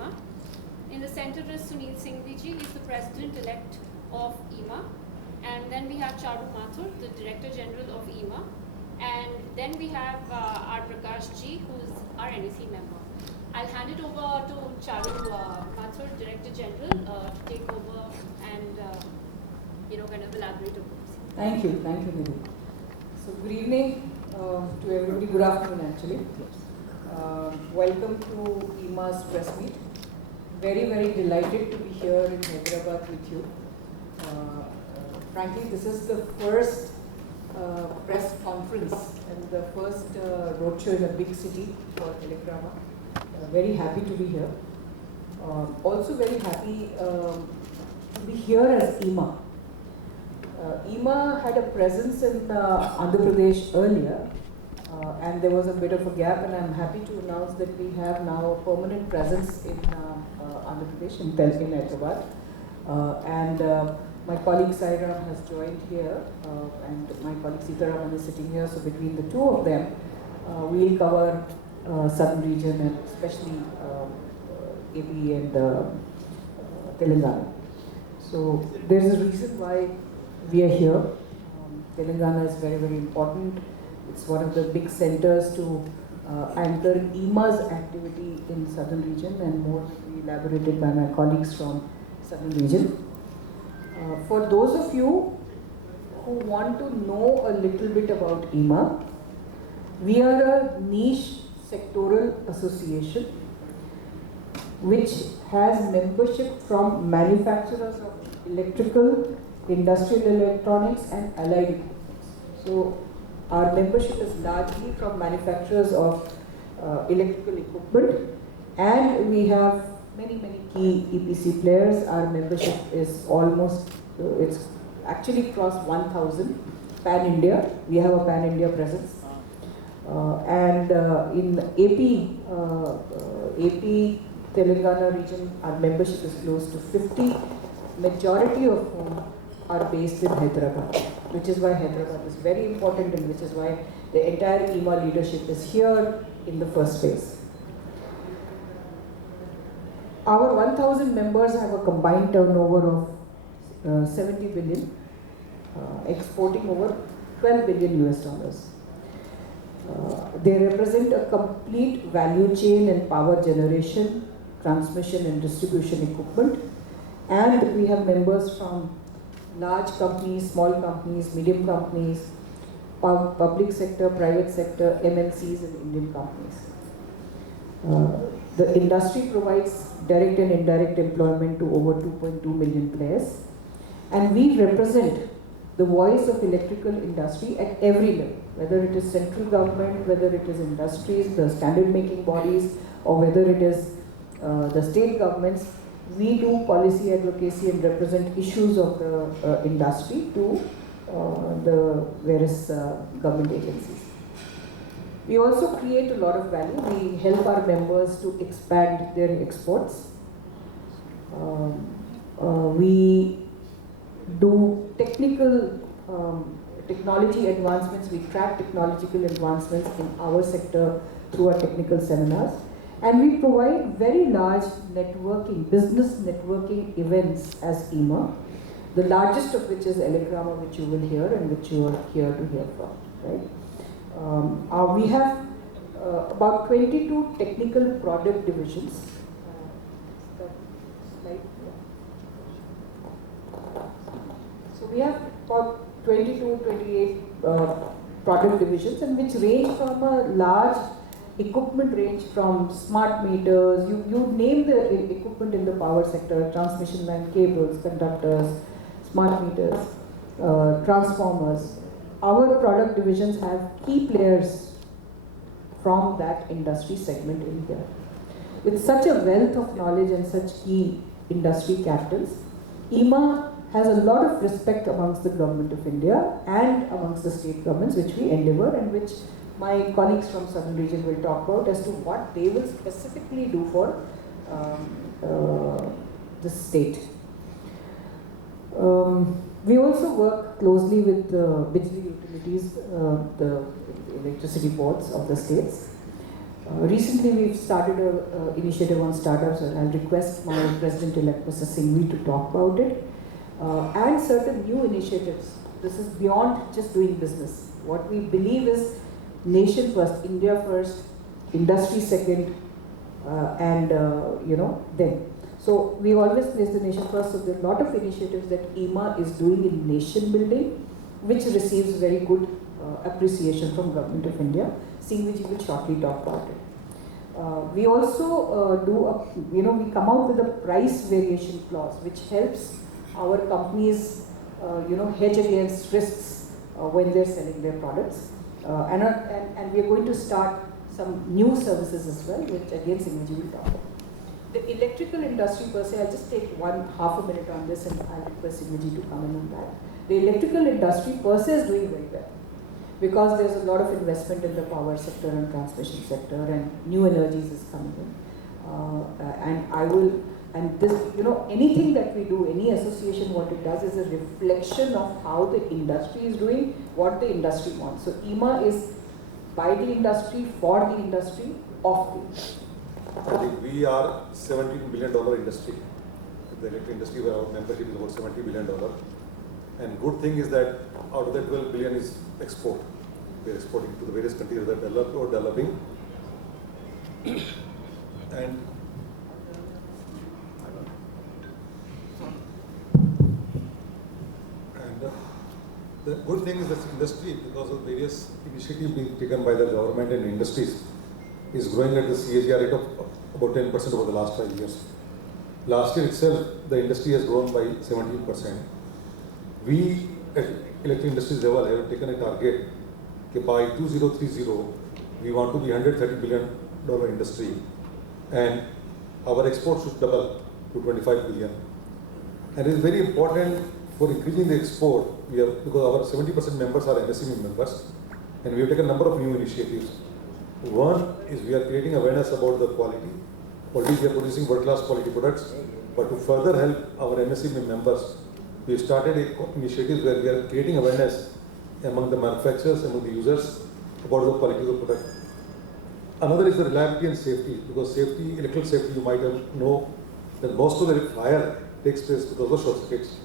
IEEMA. In the center is Sunil Singhvi ji, he's the President-elect of IEEMA. And then we have Charu Mathur, the Director General of IEEMA. And then we have R. Prakash ji, who's our NEC member. I'll hand it over to Charu Mathur, Director General, to take over and kind of elaborate on this. Thank you, Nidhi. So good evening to everybody. Good afternoon, actually. Welcome to IEEMA's press meet. Very, very delighted to be here in Hyderabad with you. Frankly, this is the first press conference and the first roadshow in a big city for Elecrama. Very happy to be here. Also very happy to be here as IEEMA. IEEMA had a presence in Andhra Pradesh earlier, and there was a bit of a gap, and I'm happy to announce that we have now a permanent presence in Andhra Pradesh, in Hyderabad. And my colleague Sairam has joined here, and my colleague Sitaraman is sitting here, so between the two of them, we'll cover southern region and especially AP and Telangana. So there's a reason why we are here. Telangana is very, very important. It's one of the big centers to anchor IEEMA's activity in southern region, and more will be elaborated by my colleagues from southern region. For those of you who want to know a little bit about IEEMA, we are a niche sectoral association which has membership from manufacturers of electrical, industrial electronics and allied equipment. So our membership is largely from manufacturers of electrical equipment, and we have many key EPC players. Our membership is almost, it's actually crossed 1,000 pan-India. We have a pan-India presence. And in AP, Telangana region, our membership is close to 50, majority of whom are based in Hyderabad, which is why Hyderabad is very important, and which is why the entire IEEMA leadership is here in the first phase. Our 1,000 members have a combined turnover of 70 billion, exporting over 12 billion US dollars. They represent a complete value chain in power generation, transmission and distribution equipment, and we have members from large companies, small companies, medium companies, public sector, private sector, MNCs and Indian companies. The industry provides direct and indirect employment to over 2.2 million players, and we represent the voice of electrical industry at every level, whether it is central government, whether it is industries, the standard making bodies, or whether it is the state governments. We do policy advocacy and represent issues of the industry to the various government agencies. We also create a lot of value. We help our members to expand their exports. We do technology advancements. We track technological advancements in our sector through our technical seminars. And we provide very large networking, business networking events as IEEMA, the largest of which is Elecrama, which you will hear and which you are here to hear from, right? We have about 22 technical product divisions. So we have about 22, 28 product divisions, and which range from a large equipment range from smart meters, you name the equipment in the power sector, transmission line cables, conductors, smart meters, transformers. Our product divisions have key players from that industry segment in here. With such a wealth of knowledge and such key industry capitals, IEEMA has a lot of respect amongst the government of India and amongst the state governments, which we endeavor and which my colleagues from southern region will talk about as to what they will specifically do for the state. We also work closely with Bijli utilities, the electricity boards of the states. Recently, we've started an initiative on startups, and I'll request my President-elect, Mr. Singhvi, to talk about it. And certain new initiatives. This is beyond just doing business. What we believe is nation first, India first, industry second, and then. So we always place the nation first. So there are a lot of initiatives that IEEMA is doing in nation building, which receives very good appreciation from Government of India. Singhvi will shortly talk about it. We also we come out with a price variation clause, which helps our companies, hedge against risks when they're selling their products. And we are going to start some new services as well, which again Singhvi will talk about. The electrical industry per se, I'll just take half a minute on this, and I'll request Singhvi to comment on that. The electrical industry per se is doing very well, because there's a lot of investment in the power sector and transmission sector, and new energies is coming in. Anything that we do, any association, what it does is a reflection of how the industry is doing, what the industry wants. So IEEMA is by the industry, for the industry, of the industry. I think we are $17 billion industry. The electric industry, where our membership is about $70 billion. And good thing is that out of that 12 billion is export. We are exporting to the various countries that are developed or developing. And the good thing is that industry, because of various initiatives being taken by the government and industries, is growing at the CAGR rate of about 10% over the last 5 years. Last year itself, the industry has grown by 17%. We at Electric Industries level have taken a target that by 2030, we want to be $130 billion industry, and our exports should double to 25 billion. And it is very important for increasing the export, because our 70% members are MSME members, and we have taken a number of new initiatives. One is we are creating awareness about the quality. Already we are producing world-class quality products, but to further help our MSME members, we started initiatives where we are creating awareness among the manufacturers, among the users, about the quality of the product. Another is the reliability and safety, because safety, electrical safety, you might know that most of the fire takes place because of short circuits.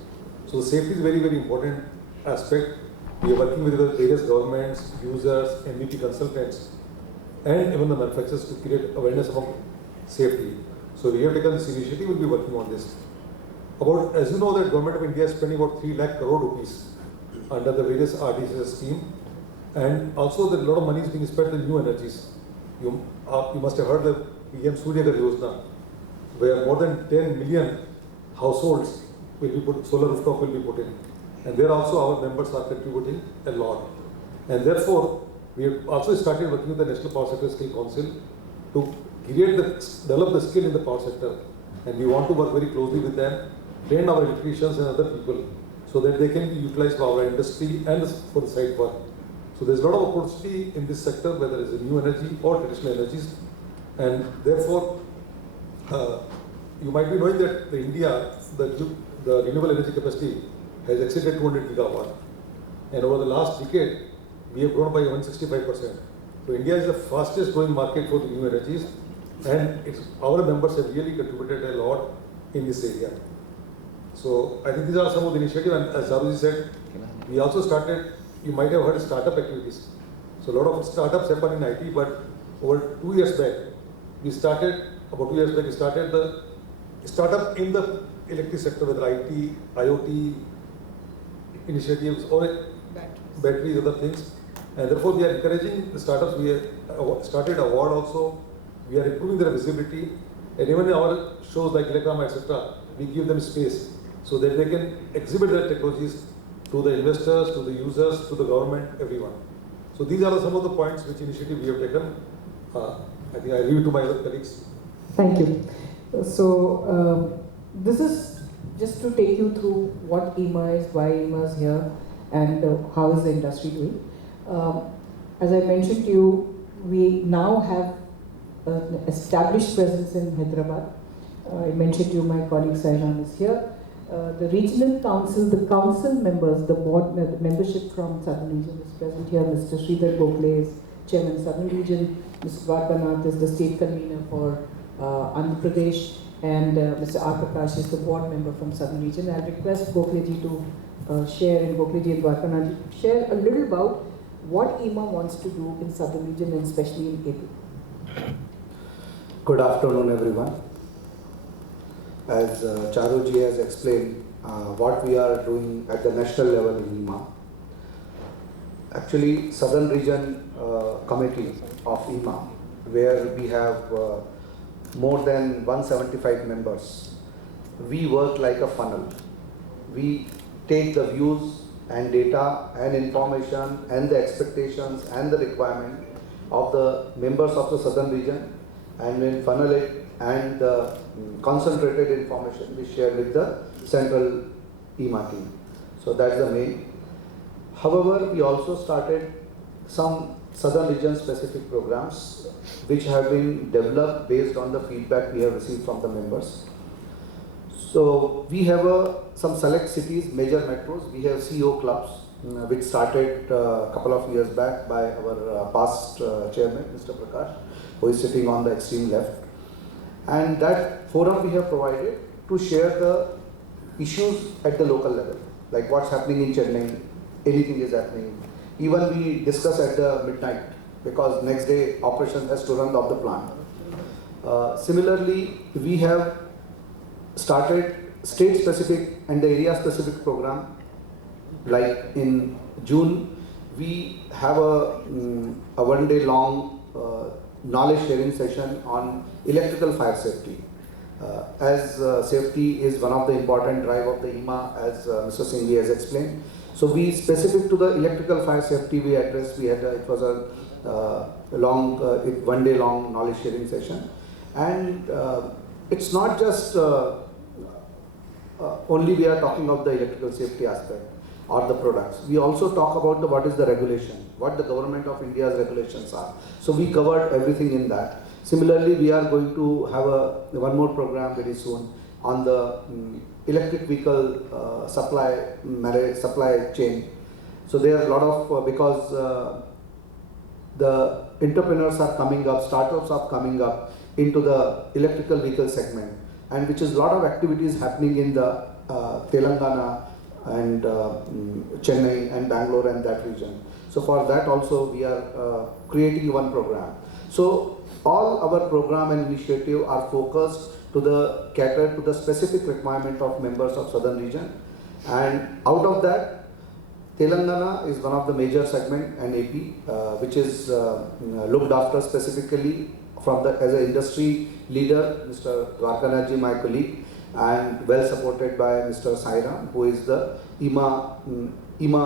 So the safety is very, very important aspect. We are working with the various governments, users, MVP consultants, and even the manufacturers to create awareness about safety. So we have taken this initiative, we'll be working on this. As you know, that Government of India is spending about 3 lakh crore rupees under the various RDSS scheme, and also that a lot of money is being spent in new energies. You must have heard the PM Surya Ghar Yojana, where more than 10 million households will be put, solar rooftop will be put in, and there also our members are contributing a lot. And therefore, we have also started working with the National Power Sector Skill Council to develop the skill in the power sector, and we want to work very closely with them, train our electricians and other people, so that they can be utilized for our industry and for the site work. So there's a lot of opportunity in this sector, whether it's a new energy or traditional energies, and therefore, you might be knowing that the renewable energy capacity has exceeded 200 gigawatt, and over the last decade, we have grown by 165%. So India is the fastest growing market for the new energies, and our members have really contributed a lot in this area. So I think these are some of the initiatives, and as Saruji said, we also started, you might have heard, startup activities. So a lot of startups happen in IT, but over 2 years back, we started the startup in the electric sector, whether IT, IoT initiatives or batteries, other things. And therefore, we are encouraging the startups. We have started award also. We are improving their visibility. And even in our shows like Elecrama, etc., we give them space so that they can exhibit their technologies to the investors, to the users, to the government, everyone. So these are some of the points which initiative we have taken. I think I leave it to my other colleagues. Thank you. So this is just to take you through what IEEMA is, why IEEMA is here, and how is the industry doing. As I mentioned to you, we now have an established presence in Hyderabad. I mentioned to you my colleague Sairam is here. The regional council, the council members, the board membership from Southern Region is present here. Mr. Sridhar Gokhale is Chairman Southern Region, Mr. Dwarkanath is the state convener for Andhra Pradesh, and Mr. R. Prakash is the board member from Southern Region. I'll request Gokhleji to share, and Gokhleji and Dwarkanath share a little about what IEEMA wants to do in Southern Region and especially in AP. Good afternoon, everyone. As Charuji has explained what we are doing at the national level in IEEMA. Actually, Southern Region Committee of IEEMA, where we have more than 175 members, we work like a funnel. We take the views and data and information and the expectations and the requirement of the members of the Southern Region, and then funnel it, and the concentrated information we share with the central IEEMA team. So that's the main. However, we also started some Southern Region specific programs which have been developed based on the feedback we have received from the members. So we have some select cities, major metros. We have CEO clubs which started a couple of years back by our past chairman, Mr. Prakash, who is sitting on the extreme left. And that forum we have provided to share the issues at the local level, like what's happening in Chennai, anything is happening. Even we discuss at the midnight, because next day operation has to run off the plant. Similarly, we have started state specific and the area specific program. Like in June, we have a 1 day long knowledge sharing session on electrical fire safety. As safety is one of the important drive of the IEEMA, as Mr. Singhvi has explained. So we specific to the electrical fire safety we addressed. We had it was a long 1 day long knowledge sharing session, and it's not just only we are talking of the electrical safety aspect or the products. We also talk about the what is the regulation, what the government of India's regulations are. So we covered everything in that. Similarly, we are going to have one more program very soon on the electric vehicle supply chain. So there are a lot of, because the entrepreneurs are coming up, startups are coming up into the electrical vehicle segment, and which is a lot of activities happening in the Telangana and Chennai and Bangalore and that region. So for that also we are creating one program. So all our program and initiative are focused to the cater to the specific requirement of members of Southern Region, and out of that Telangana is one of the major segment, and AP which is looked after specifically from the as an industry leader, Mr. Dwarkanath, my colleague, and well supported by Mr. Sairam, who is the IEEMA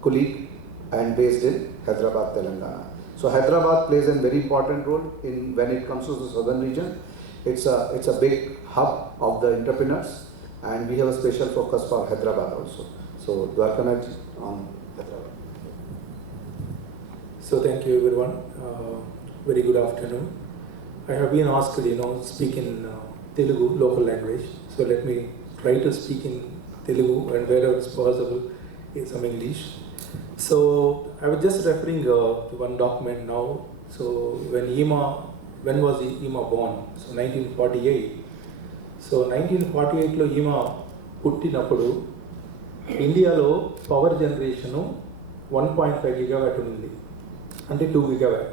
colleague and based in Hyderabad, Telangana. So Hyderabad plays a very important role in when it comes to the Southern Region. It's a big hub of the entrepreneurs, and we have a special focus for Hyderabad also. So Dwarkanath on Hyderabad. So thank you everyone. Very good afternoon. I have been asked to speak in Telugu local language. So let me try to speak in Telugu, and wherever it's possible in some English. So I was just referring to one document now. So when was IEEMA born? So 1948. So 1948 లో IEEMA పుట్టినప్పుడు ఇండియాలో power generation 1.5 gigawatt ఉంది, అంటే 2 gigawatt.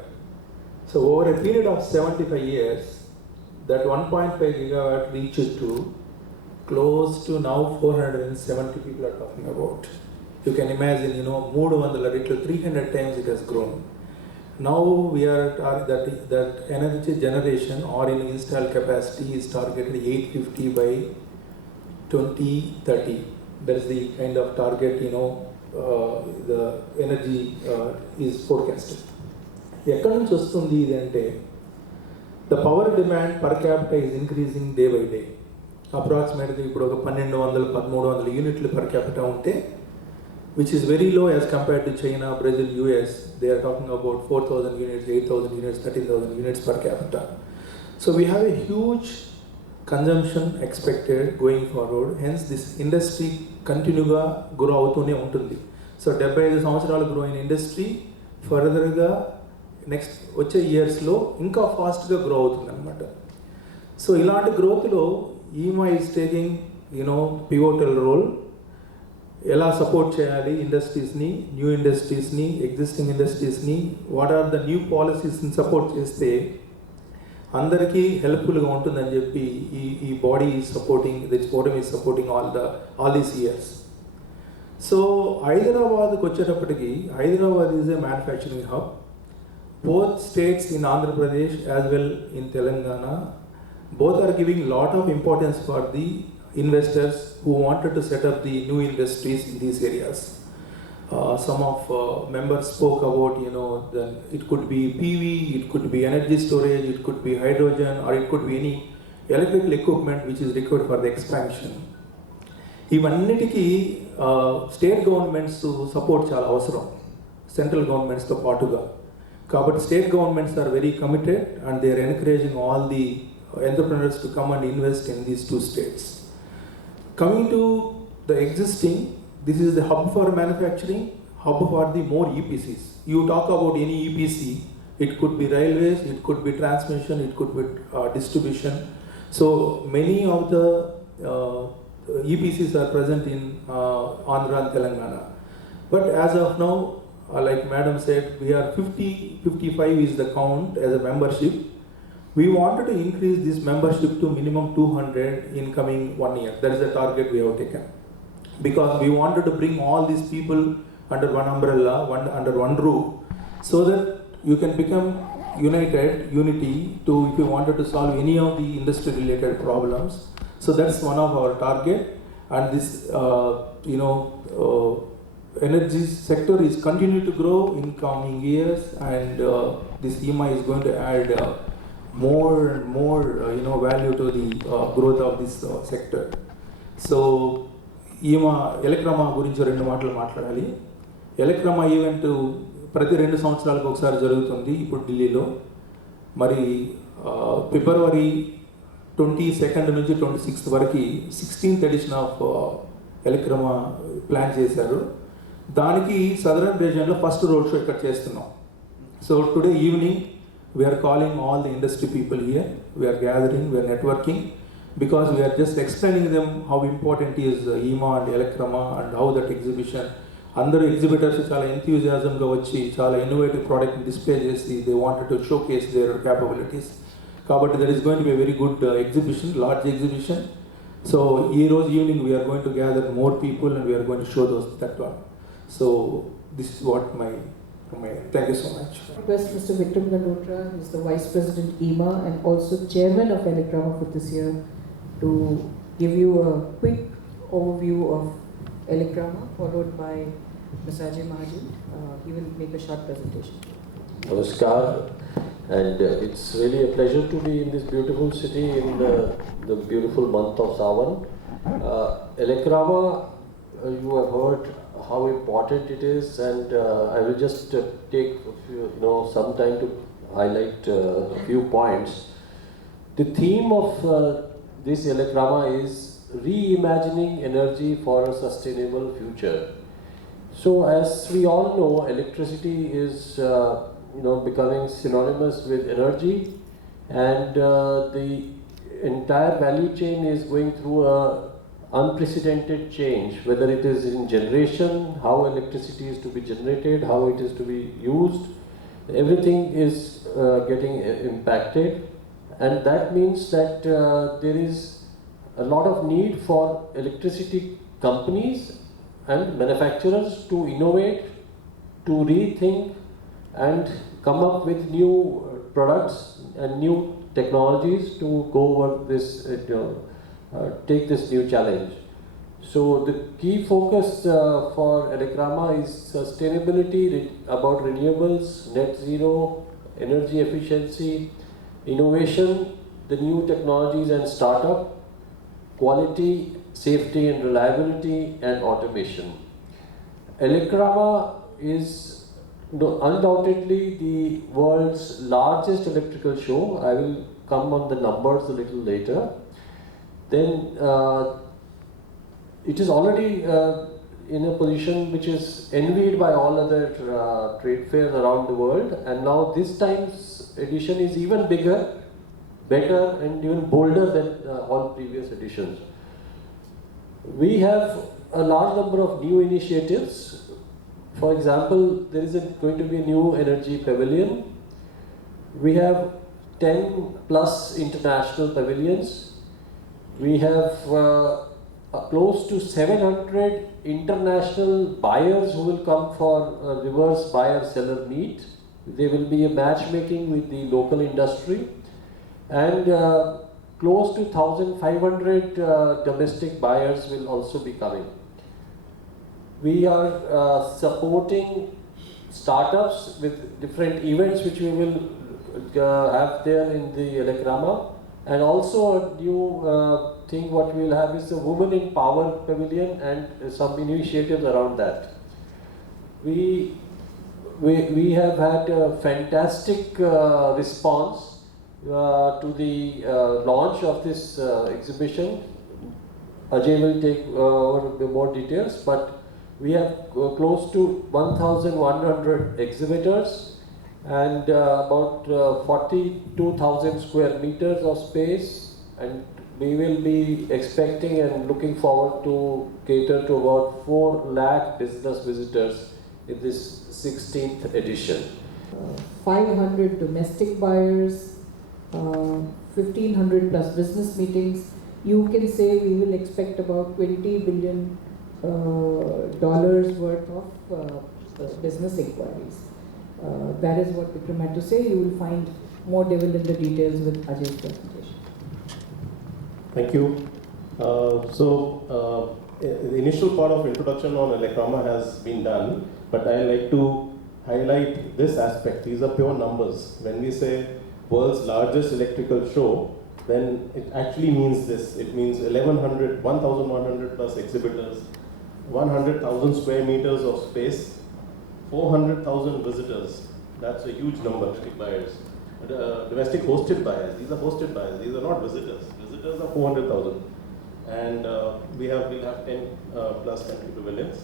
So over a period of 75 years, that 1.5 gigawatt reached to close to now 470 people are talking about. You can imagine, 300 times it has grown. Now we are that energy generation or in installed capacity is targeted 850 by 2030. That is the kind of target, the energy is forecasted. ఎక్కడి నుంచి వస్తుంది ఇది అంటే, the power demand per capital is increasing day by day. అప్రాక్సిమేట్గా ఇప్పుడు ఒక 1200-1300 యూనిట్లు per capital ఉంటే, which is very low as compared to China, Brazil, US. They are talking about 4000 units, 8000 units, 13,000 units per capital. So we have a huge consumption expected going forward. Hence this industry కంటిన్యూగా grow అవుతూనే ఉంటుంది. So 75 సంవత్సరాలు grow అయిన industry ఫర్దర్గా next వచ్చే ఇయర్స్లో ఇంకా ఫాస్ట్గా గ్రో అవుతుంది అనమాట. సో ఇలాంటి గ్రోత్లో ఈమా ఈజ్ టేకింగ్ పివోటల్ రోల్. ఎలా సపోర్ట్ చేయాలి ఇండస్ట్రీస్ని, new ఇండస్ట్రీస్ని, existing ఇండస్ట్రీస్ని, what are the new పాలసీస్ని support చేస్తే అందరికీ హెల్ప్ఫుల్గా ఉంటుందని చెప్పి ఈ body is supporting, this forum is supporting all these years. So హైదరాబాద్కి వచ్చేటప్పటికి, Hyderabad is a manufacturing hub. Both states in Andhra Pradesh as well in Telangana, both are giving lot of importance for the investors who wanted to set up the new industries in these areas. Some of members spoke about, it could be PV, it could be energy storage, it could be hydrogen, or it could be any electrical equipment which is required for the expansion. ఇవన్నిటికీ state governments support చాలా అవసరం, central గవర్నమెంట్స్తో పాటుగా. కాబట్టి state governments are very committed and they are encouraging all the entrepreneurs to come and invest in these two states. Coming to the existing, this is the hub for manufacturing, hub for the more EPCs. You talk about any EPC, it could be railways, it could be transmission, it could be distribution. So many of the EPCs are present in Andhra and Telangana. But as of now, like Madam said, we are 55 is the count as a membership. We wanted to increase this membership to minimum 200 in coming 1 year. That is the target we have taken. Because we wanted to bring all these people under one umbrella, under one roof, so that you can become unity to, if you wanted to solve any of the industry related problems. So that's one of our target. And this, energy sector is continuing to grow in coming years, and this IEEMA is going to add more and more value to the growth of this sector. So IEEMA Elecrama గురించి 2 మాటలు మాట్లాడాలి. Elecrama event ప్రతి 2 సంవత్సరాలకు ఒకసారి జరుగుతుంది ఇప్పుడు ఢిల్లీలో. మరి ఫిబ్రవరి 22nd నుంచి 26th వరకు 16th edition of Elecrama plan చేశారు. దానికి సదరన్ రీజియన్లో ఫస్ట్ రోడ్ షో ఇక్కడ చేస్తున్నాం. So today evening we are calling all the industry people here, we are gathering, we are networking, because we are just explaining them how important is IEEMA and Elecrama and how that exhibition. Andaru exhibitors chala enthusiasm ga vachi chala innovative product display chesi they wanted to showcase their capabilities. Kabatti there is going to be a very good exhibition, large exhibition. So ee roju evening we are going to gather more people and we are going to show that one. So this is what my thank you so much. Request Mr. Vikram Gandotra, who is the Vice President IEEMA and also Chairman of Elecrama for this year, to give you a quick overview of Elecrama, followed by Mr. Ajay Mahajan. He will make a short presentation. Namaskar, and it's really a pleasure to be in this beautiful city in the beautiful month of Sawan. Elecrama, you have heard how important it is, and I will just take some time to highlight a few points. The theme of this Elecrama is reimagining energy for a sustainable future. So as we all know, electricity is becoming synonymous with energy, and the entire value chain is going through a unprecedented change, whether it is in generation, how electricity is to be generated, how it is to be used, everything is getting impacted, and that means that there is a lot of need for electricity companies and manufacturers to innovate, to rethink and come up with new products and new technologies to go over this take this new challenge. So the key focus for Elecrama is sustainability, about renewables, net zero, energy efficiency, innovation, the new technologies and startup, quality, safety and reliability, and automation. Elecrama is undoubtedly the world's largest electrical show. I will come on the numbers a little later. Then it is already in a position which is envied by all other trade fairs around the world, and now this time's edition is even bigger, better, and even bolder than all previous editions. We have a large number of new initiatives. For example, there is going to be a new energy pavilion. We have 10 plus international pavilions. We have close to 700 international buyers who will come for a reverse buyer-seller meet. There will be a matchmaking with the local industry, and close to 1,500 domestic buyers will also be coming. We are supporting startups with different events which we will have there in the Elecrama, and also a new thing what we will have is a Women in Power Pavilion and some initiatives around that. We have had a fantastic response to the launch of this exhibition. Ajay will take over the more details, but we have close to 1,100 exhibitors and about 42,000 square meters of space, and we will be expecting and looking forward to cater to about 4 lakh business visitors in this 16th edition. 500 domestic buyers, 1,500 plus business meetings. You can say we will expect about $20 billion worth of business inquiries. That is what we meant to say. You will find more devil in the details with Ajay's presentation. Thank you. The initial part of introduction on Elecrama has been done, but I like to highlight this aspect. These are pure numbers. When we say world's largest electrical show, then it actually means this. It means 1,100 plus exhibitors, 100,000 square meters of space, 400,000 visitors. That's a huge number of buyers. Domestic hosted buyers. These are hosted buyers. These are not visitors. Visitors are 400,000. And we'll have 10 plus country pavilions.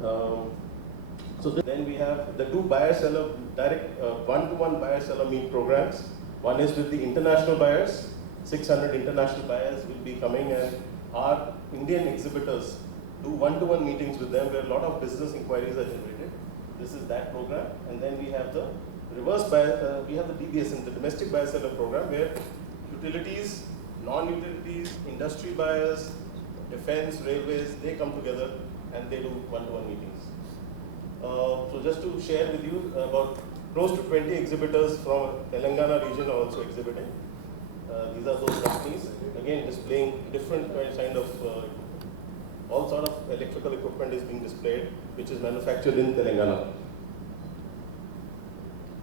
So then we have the two buyer-seller direct one-to-one buyer-seller meet programs. One is with the international buyers. 600 international buyers will be coming, and our Indian exhibitors do one-to-one meetings with them where a lot of business inquiries are generated. This is that program. And then we have the reverse buyer, we have the DBS, the domestic buyer-seller program, where utilities, non-utilities, industry buyers, defense, railways, they come together and they do one-to-one meetings. So just to share with you, about close to 20 exhibitors from Telangana region are also exhibiting. These are those companies, again displaying different kind of, all sort of electrical equipment is being displayed, which is manufactured in Telangana.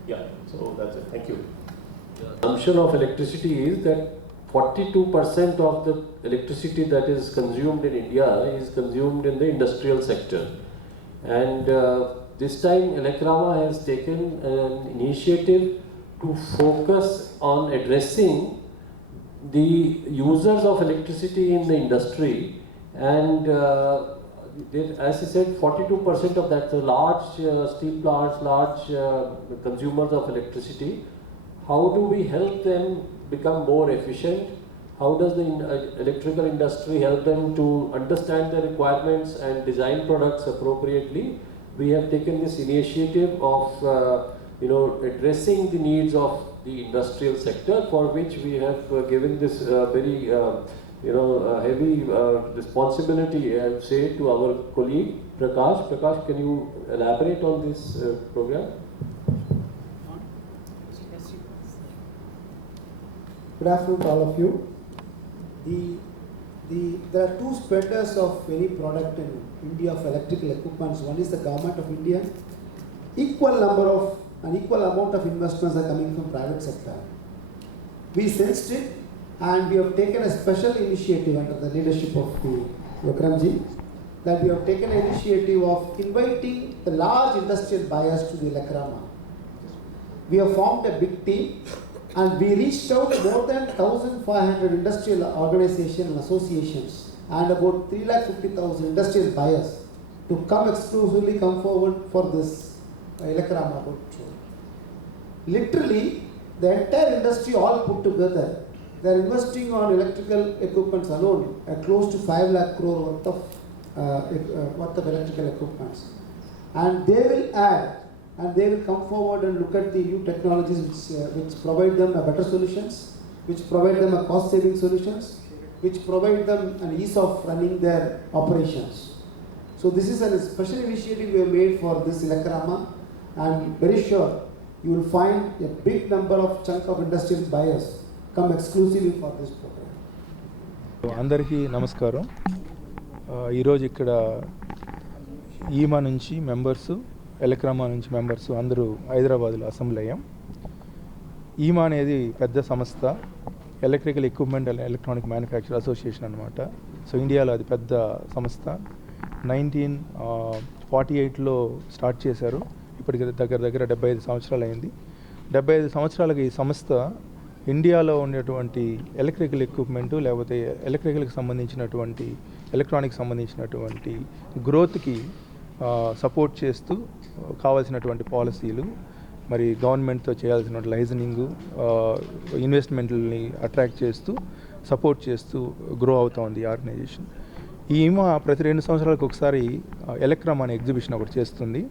Yeah, so that's it. Thank you. The consumption of electricity is that 42% of the electricity that is consumed in India is consumed in the industrial sector. And this time Elecrama has taken an initiative to focus on addressing the users of electricity in the industry, and as I said, 42% of that, so large steel plants, large consumers of electricity. How do we help them become more efficient? How does the electrical industry help them to understand the requirements and design products appropriately? We have taken this initiative of addressing the needs of the industrial sector, for which we have given this very heavy responsibility, I would say, to our colleague Prakash. Prakash, can you elaborate on this program? Good afternoon to all of you. There are two spreaders of any product in India of electrical equipments. One is the government of India. Equal amount of investments are coming from private sector. We sensed it, and we have taken a special initiative under the leadership of the Vikramji, that we have taken an initiative of inviting the large industrial buyers to the Elecrama. We have formed a big team, and we reached out more than 1,500 industrial organizations and associations and about 350,000 industrial buyers to come exclusively come forward for this Elecrama road show. Literally, the entire industry all put together, they are investing on electrical equipments alone close to 5 lakh crore worth of electrical equipments. And they will add and they will come forward and look at the new technologies which provide them a better solutions, which provide them a cost saving solutions, which provide them an ease of running their operations. So this is a special initiative we have made for this Elecrama, and very sure you will find a big number of chunk of industrial buyers come exclusively for this program. అందరికీ నమస్కారం. ఈరోజు ఇక్కడ ఈమా నుంచి members, ఎలక్రామా నుంచి members అందరూ హైదరాబాద్లో assembly అయ్యాం. ఈమా అనేది పెద్ద సంస్థ, electrical equipment and electronic manufacture association అనమాట. సో ఇండియాలో అది పెద్ద సంస్థ. 1948లో స్టార్ట్ చేశారు. ఇప్పటికి దగ్గర 75 సంవత్సరాలు అయింది. 75 సంవత్సరాలకి ఈ సంస్థ ఇండియాలో ఉండేటువంటి ఎలక్ట్రికల్ ఎక్విప్మెంట్ లేకపోతే ఎలక్ట్రికల్కి సంబంధించినటువంటి ఎలక్ట్రానిక్ సంబంధించినటువంటి గ్రోత్కి సపోర్ట్ చేస్తూ కావాల్సినటువంటి పాలసీలు, మరి గవర్నమెంట్తో చేయాల్సిన లైజనింగు, ఇన్వెస్ట్మెంట్లని అట్రాక్ట్ చేస్తూ సపోర్ట్ చేస్తూ గ్రో అవుతోంది ఈ ఆర్గనైజేషన్. ఈ ఈమా ప్రతి 2 సంవత్సరాలకు ఒకసారి ఎలక్రామా అనే ఎగ్జిబిషన్ ఒకటి చేస్తుంది.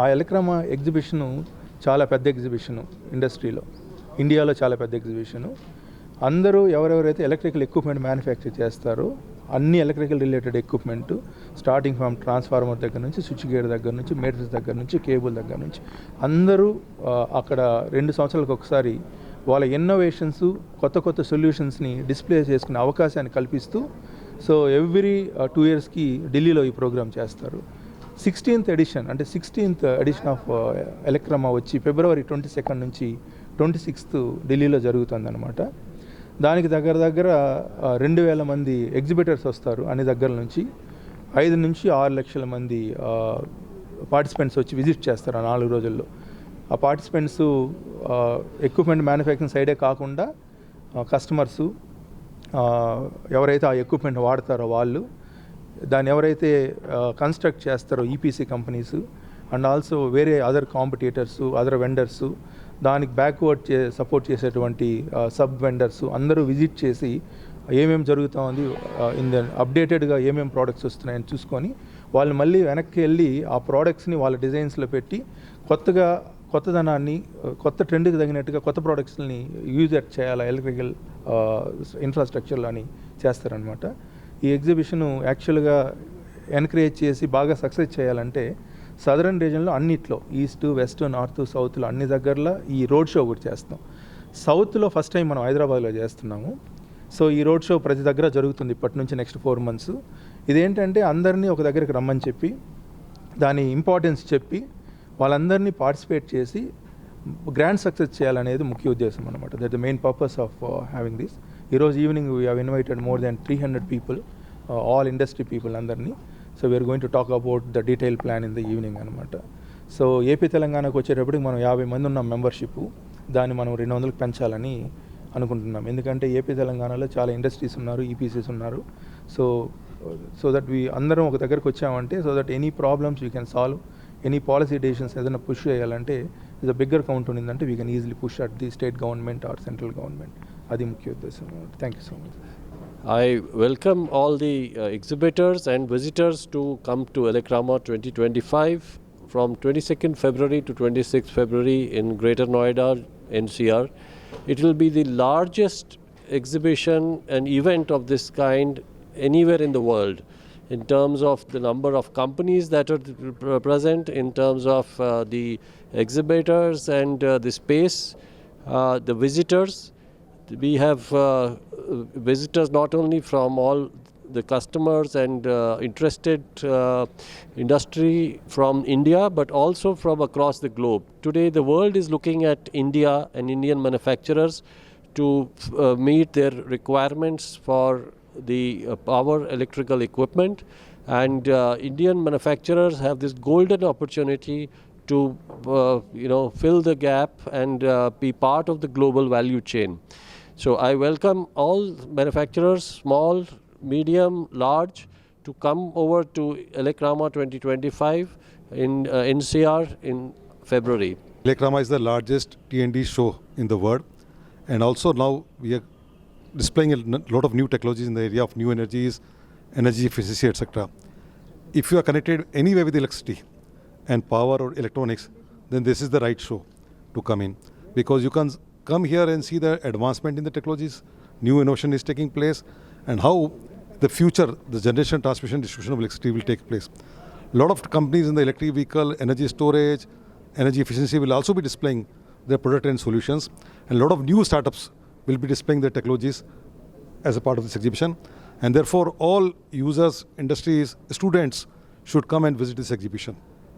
ఆ ఎలక్రామా ఎగ్జిబిషను చాలా పెద్ద ఎగ్జిబిషను ఇండస్ట్రీలో, ఇండియాలో చాలా పెద్ద ఎగ్జిబిషను. అందరూ ఎవరెవరైతే ఎలక్ట్రికల్ ఎక్విప్మెంట్ మ్యానుఫ్యాక్చర్ చేస్తారో అన్ని electrical related equipment, starting from transformer దగ్గర నుంచి, స్విచ్ గేర్ దగ్గర నుంచి, మీటర్స్ దగ్గర నుంచి, కేబుల్ దగ్గర నుంచి అందరూ అక్కడ 2 సంవత్సరాలకు ఒకసారి వాళ్ళ ఇన్నోవేషన్స్, కొత్త కొత్త సొల్యూషన్స్ని డిస్ప్లే చేసుకునే అవకాశాన్ని కల్పిస్తూ, సో ఎవ్రీ 2 ఇయర్స్కి ఢిల్లీలో ఈ ప్రోగ్రామ్ చేస్తారు. 16th ఎడిషన్ అంటే 16th ఎడిషన్ ఆఫ్ ఎలక్ట్రామా వచ్చి ఫిబ్రవరి 22 నుంచి 26th ఢిల్లీలో జరుగుతుందన్నమాట. దానికి దగ్గర 2,000 మంది ఎగ్జిబిటర్స్ వస్తారు అన్ని దగ్గర నుంచి. 5 నుంచి 6 లక్షల మంది పార్టిసిపెంట్స్ వచ్చి విజిట్ చేస్తారు ఆ 4 రోజుల్లో. ఆ పార్టిసిపెంట్స్ ఎక్విప్మెంట్ మ్యానుఫ్యాక్చరింగ్ సైడే కాకుండా కస్టమర్సు, ఎవరైతే ఆ ఎక్విప్మెంట్ వాడతారో వాళ్ళు, దాన్ని ఎవరైతే కన్స్ట్రక్ట్ చేస్తారో ఈపీసీ కంపెనీస్ అండ్ ఆల్సో వేరే అదర్ కాంపిటీటర్సు, అదర్ వెండర్సు, దానికి బ్యాక్వర్డ్ సపోర్ట్ చేసేటువంటి సబ్ వెండర్స్ అందరూ విజిట్ చేసి ఏమేమి జరుగుతూ ఉంది, అప్డేటెడ్గా ఏమేమి ప్రోడక్ట్స్ వస్తున్నాయని చూసుకొని వాళ్ళు మళ్ళీ వెనక్కి వెళ్ళి ఆ ప్రోడక్ట్స్ని వాళ్ళ డిజైన్స్లో పెట్టి కొత్తదనాన్ని, కొత్త ట్రెండ్కి తగినట్టుగా కొత్త ప్రోడక్ట్స్ని యూజ్ చేయాలి ఎలక్ట్రికల్ ఇన్ఫ్రాస్ట్రక్చర్లో అని చేస్తారనమాట. ఈ ఎగ్జిబిషన్ యాక్చువల్గా ఎన్కరేజ్ చేసి బాగా సక్సెస్ చేయాలంటే సదరన్ రీజన్లో అన్నిట్లో, ఈస్ట్, వెస్ట్, నార్త్, సౌత్లో అన్ని దగ్గరలో ఈ రోడ్ షో కూడా చేస్తాం. సౌత్లో ఫస్ట్ టైం మనం హైదరాబాద్లో చేస్తున్నాము. సో ఈ రోడ్ షో ప్రతి దగ్గర జరుగుతుంది ఇప్పటి నుంచి నెక్స్ట్ 4 months. ఇదేంటంటే అందరినీ ఒక దగ్గరికి రమ్మని చెప్పి దాని ఇంపార్టెన్స్ చెప్పి వాళ్ళందరినీ పార్టిసిపేట్ చేసి గ్రాండ్ సక్సెస్ చేయాలనేది ముఖ్య ఉద్దేశం అనమాట. That the main purpose of having this. ఈరోజు evening we have invited more than 300 people, all industry people అందరినీ. So we are going to talk about the detail plan in the evening అనమాట. So AP తెలంగాణకు వచ్చేటప్పటికి మనం 50 మంది ఉన్నాం membership. దాన్ని మనం 200కి పెంచాలని అనుకుంటున్నాం. ఎందుకంటే ఏపీ తెలంగాణలో చాలా ఇండస్ట్రీస్ ఉన్నారు, ఈపీసీస్ ఉన్నారు. సో దట్ అందరం ఒక దగ్గరకు వచ్చామంటే so that any problems we can solve, any policy decisions ఏదైనా పుష్ చేయాలంటే ఇస్ అ బిగ్గర్ కౌంట్ ఉండిందంటే we can easily push at the state government or central government. అది ముఖ్య ఉద్దేశం. Thank you so much. I welcome all the exhibitors and visitors to come to Elecrama 2025 from 22nd February to 26th February in Greater Noida, NCR. It will be the largest exhibition and event of this kind anywhere in the world in terms of the number of companies that are present, in terms of the exhibitors and the space, the visitors. We have visitors not only from all the customers and interested industry from India, but also from across the globe. Today the world is looking at India and Indian manufacturers to meet their requirements for the power electrical equipment, and Indian manufacturers have this golden opportunity to fill the gap and be part of the global value chain. So I welcome all manufacturers, small, medium, large, to come over to Elecrama 2025 in NCR in February. Elecrama is the largest T&D show in the world, and also now we are displaying a lot of new technologies in the area of new energies, energy efficiency, etc. If you are connected anywhere with electricity and power or electronics, then this is the right show to come in, because you can come here and see the advancement in the technologies, new innovation is taking place, and how the future, the generation, transmission, distribution of electricity will take place. A lot of companies in the electric vehicle, energy storage, energy efficiency will also be displaying their product and solutions, and a lot of new startups will be displaying their technologies as a part of this exhibition. And therefore, all users, industries, students should come and visit this exhibition.